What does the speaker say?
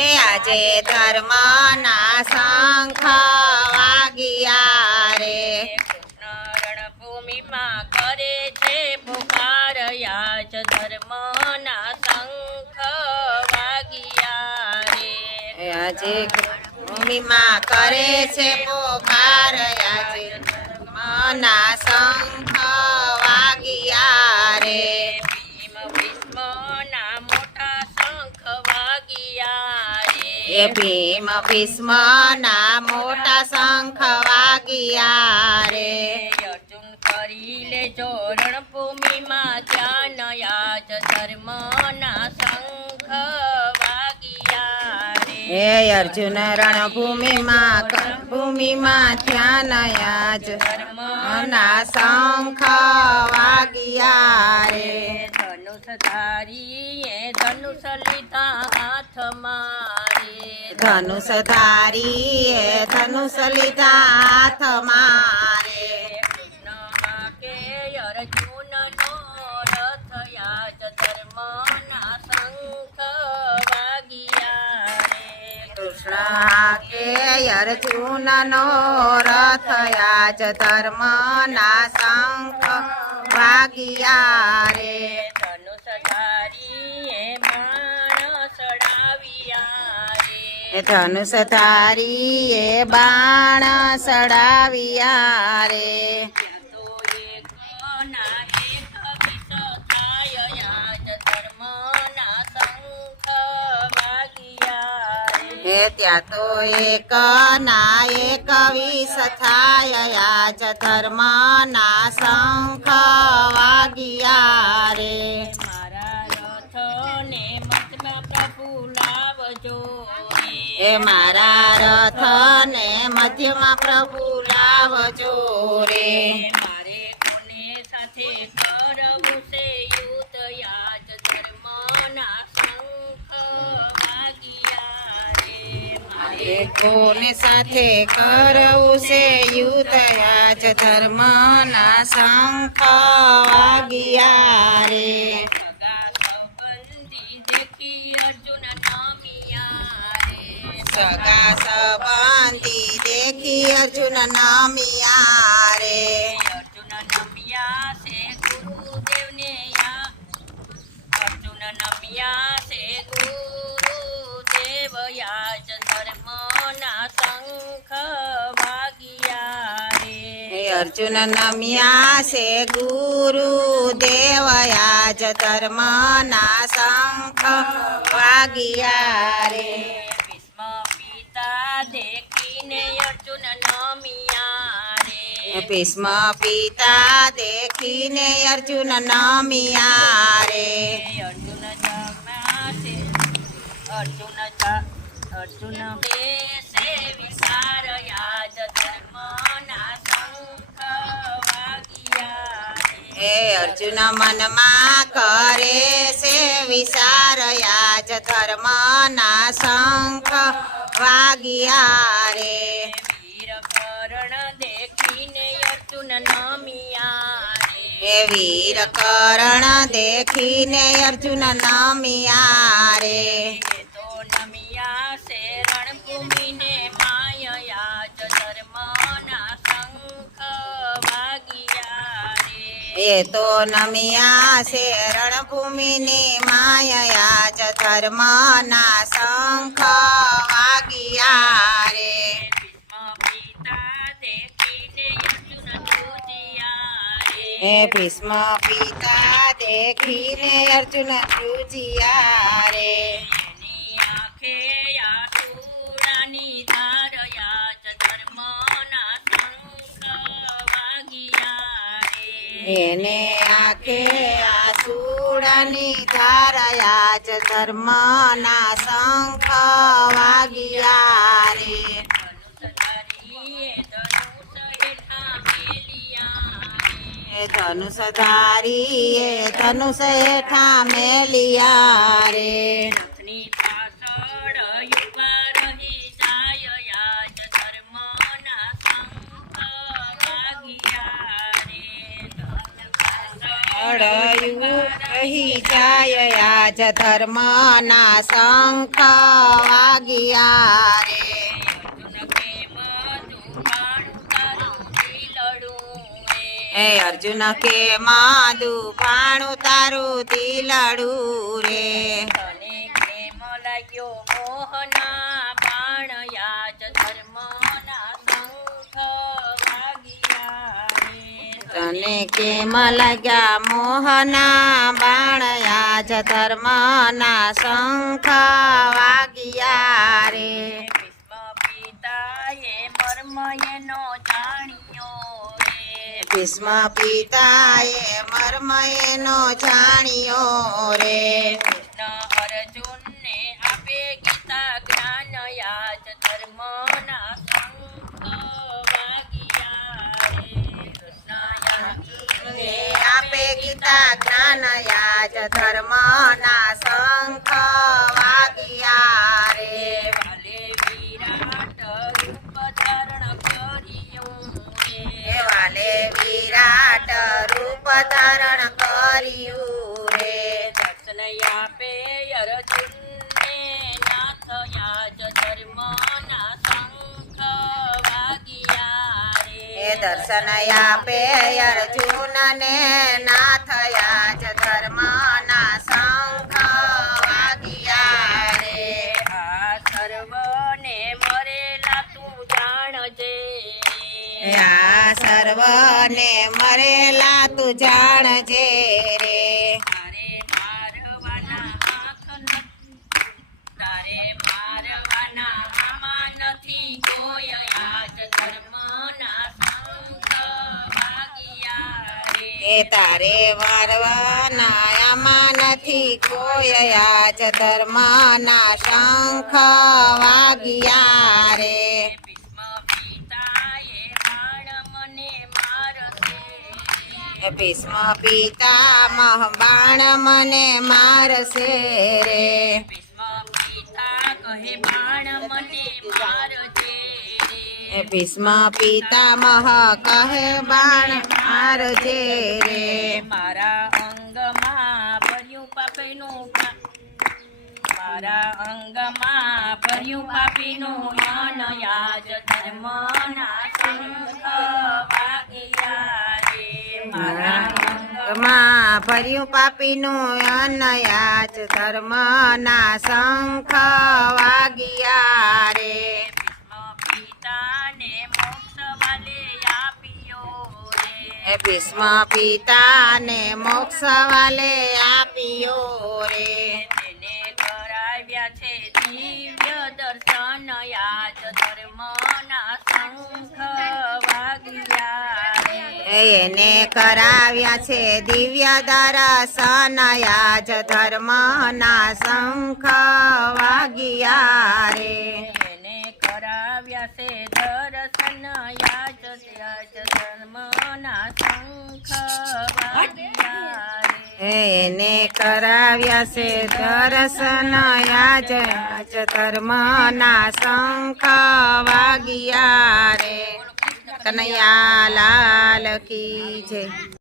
એ આજે ધર્મના શંખ વાગ્યા રે રણભૂમિમાં કરે છે પુકાર આજ ધર્મના શંખ વાગ્યા રે આજે ભૂમિમાં કરે છે પોકાર આજે ધર્મના શંખ વાગ્યા રે ભીમ ભીષ્મના મોટા શંખ વાગ્યા રે એ ભીમ ભીષ્મના મોટા શંખ વાગ્યા રે અર્જુન કરી લેજો રણભૂમિમાં ધ્યાન આજ ધર્મના શંખ વાગ્યા રે હે અર્જુન રણભૂમિમાં ધ્યાન આજ ધર્મના શંખ વાગ્યા રે ધનુષ ધારી ધનુષ લીધા હાથમાં રે ધનુષ ધારી ધનુષ લીધા હાથમાં રે કૃષ્ણ કે અર્જુનનો રથ આજ ધર્મના શંખ વાગ્યા રે કૃષ્ણ કે અર્જુનનો રથ આજ ધર્મના શંખ વાગ્યા રે ધનુષ ધારી બાણ ચડાવ્યા રે ધનુષ ધારી બાણ ચડાવ્યા રે તો એક ના એક વિષ થાય આજ ધર્મના શંખ વાગ્યા રે ત્યાં તો એક ના એક વિષ થાય આજ ધર્મના શંખ વાગ્યા રે મારા રથને મતમાં પ્રભુ લાવજો એ મારા રથને મધ્યમાં પ્રભુ લાવજો રે મારે કોને સાથે કરવું છે યુદ્ધ આજ ધર્મના શંખ વાગ્યા રે મારે કોને સાથે કરવું છે યુદ્ધ આજ ધર્મના શંખ વાગ્યા રે સગા સંબંધી દેખી અર્જુન નમિયા રે સગા સંબંધી અર્જુન નમિયા છે ગુરુદેવ આજ ધર્મના શંખ વાગ્યા રે અર્જુન નમ્યા છે ગુરુ દેવયાજ ધર્મના શંખ વાગ્યા રે ભીષ્મ પિતા દેખીને અર્જુન નમિયા રે ભીષ્મ પિતા દેખીને અર્જુન નમ્યા રે અર્જુન દેશે વિચાર આજ ધર્મના શંખ વાગ્યા હે અર્જુન મનમાં કરે છે વિચાર આજ ધર્મના શંખ વાગ્યા રે વીર કરણ દેખીને અર્જુન નમિયા હે વીર કરણ દેખીને અર્જુન નમ્યા રે તો નમિયા છે રણભૂમિને માયા આજ ધર્મના શંખ વાગ્યા રે એ તો નમિયા છે રણભૂમિની માયા જ ધર્મના શંખ વાગ્યા રે ભીષ્મ પિતા દેખીને અર્જુન જુજિયા હે ભીષ્મ પિતા દેખીને અર્જુન જુજિયા રે એની આંખે આસુડાની ધાર આજ ધર્મના શંખ વાગ્યા રે એને આંખે આસુડાની ધારયા જ ધર્મના શંખ વાગ્યા રે ધનુષ ધારી ધનુષ હેઠા મેલિયા રે ની પાછળ યુવા રહી જાય આજ ધર્મના શંખ વાગ્યા રે અડયું રહી જાય આજ ધર્મના શંખ વાગ્યા રે અર્જુન કે માધુ ભાણું તારું દિલડું રે તને કેમ લાગ્યો મોહના બાણ યાજ ધર્મના શંખ વાગ્યા રે તને કેમ લાગ્યા મોહના બાણ આજ ધર્મના શંખ વાગ્યા રે ભીષ્મ પિતાએ મર્મ એનો જાણ્યો રે ભીષ્મ અર્જુનને આપે ગીતા જ્ઞાન યાજ ધર્મના શંખ વાગ્યા રે આપે ગીતા જ્ઞાન યાજ ધર્મના શંખ વાગ્યા રે વાલે વિરાટ રૂપ ધારણ કર્યું રે વાલે વિરાટ રૂપ ધારણ કર્યું રે દર્શન આપે અર્જુનને નાથ યાજ ધર્મના શંખ વાગ્યા રે દર્શન આપે અર્જુનને નાથ યાજ ધર્મના શંખ વાગ્યા રે આ સર્વને મરેલા તું જાણજે આ સર્વને મરેલા તું જાણજે રે તારે મારવાના આંખ નથી તારે મારવાના આમાં નથી કોઈ આજ ધર્મના શંખ વાગ્યા રે તારે મારવાના આમાં નથી કોઈ આજ ધર્મના શંખ વાગ્યા રે ભીષ્મ પિતાએ બાણ મને મારશે ભીષ્મ પિતા કહે બાણ મને મારશે ભીષ્મ પિતામહ કહે બાણ મારજે રે મારા અંગમાં ભર્યું પાપીનું મારા અંગમાં ભર્યું પાપીનું મન યાજ ધર્મના શંખ વાગ્યા રે મારા માં ભર્યું પાપીનું અન્ન યાજ ધર્મના શંખ વાગ્યા રે ભીષ્મ પિતાને મોક્ષ વાલે આપ્યો રે તેને કરાવ્યા છે દિવ્ય દર્શન યાજ ધર્મના શંખ વાગ્યા રે એને કરાવ્યા છે દિવ્ય દર્શન યાજ ધર્મના શંખ વાગ્યા રે એને કરાવ્યા છે દર્શન યાજ ધર્મના શંખ વાગ્યા રે એને કરાવ્યા છે દર્શન યાજ ધર્મના શંખ વાગ્યા રે કનૈયા લાલ કી જય